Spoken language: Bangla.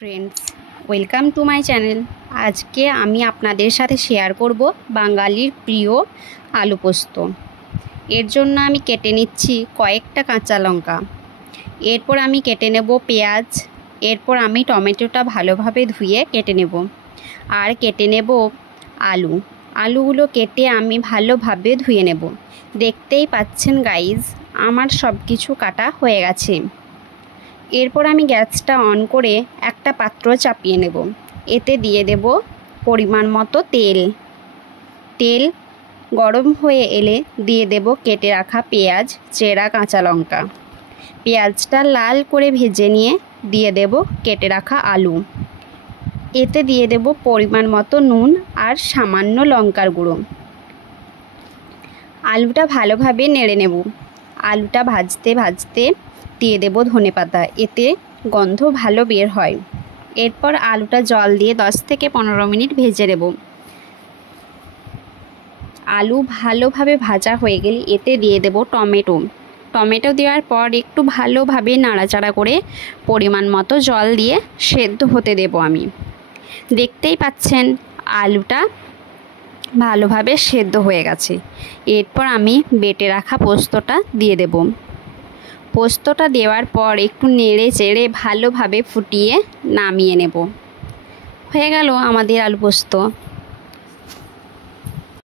Friends, welcome to my channel. আজকে আমি আপনাদের সাথে শেয়ার করব বাঙালির প্রিয় আলু পোস্ত। এর জন্য আমি কেটে নিচ্ছি কয়েকটা কাঁচা লঙ্কা। এরপর আমি কেটে নেব পেঁয়াজ। এরপর আমি টমেটোটা ভালোভাবে ধুয়ে কেটে নেব। আর কেটে নেব আলুগুলো কেটে আমি ভালোভাবে ধুয়ে নেব। দেখতেই পাচ্ছেন গাইজ, আমার সব কিছু কাটা হয়ে গেছে। এরপর আমি গ্যাসটা অন করে একটা পাত্র চাপিয়ে নেব। এতে দিয়ে দেব পরিমাণ মতো তেল গরম হয়ে এলে দিয়ে দেব কেটে রাখা পেঁয়াজ, চেরা কাঁচা লঙ্কা। পেঁয়াজটা লাল করে ভেজে নিয়ে দিয়ে দেব কেটে রাখা আলু। এতে দিয়ে দেব পরিমাণ মতো নুন আর সামান্য লঙ্কার গুঁড়ো। আলুটা ভালোভাবে নেড়ে নেব। আলুটা ভাজতে ভাজতে দিয়ে দেব ধনেপাতা, এতে গন্ধ ভালো বের হয়। এরপর আলুটা জল দিয়ে 10 থেকে 15 মিনিট ভেজে নেব। আলু ভালোভাবে ভাজা হয়ে গেলে এতে দিয়ে দেব টমেটো দেওয়ার পর একটু ভালোভাবে নাড়াচাড়া করে পরিমাণ মতো জল দিয়ে সেদ্ধ হতে দেব আমি। দেখতেই পাচ্ছেন আলুটা ভালোভাবে সেদ্ধ হয়ে গেছে। এরপর আমি বেটে রাখা পোস্তটা দিয়ে দেব। পোস্তটা দেওয়ার পর একটু নেড়ে চেড়ে ভালোভাবে ফুটিয়ে নামিয়ে নেব। হয়ে গেল আমাদের আলু পোস্ত।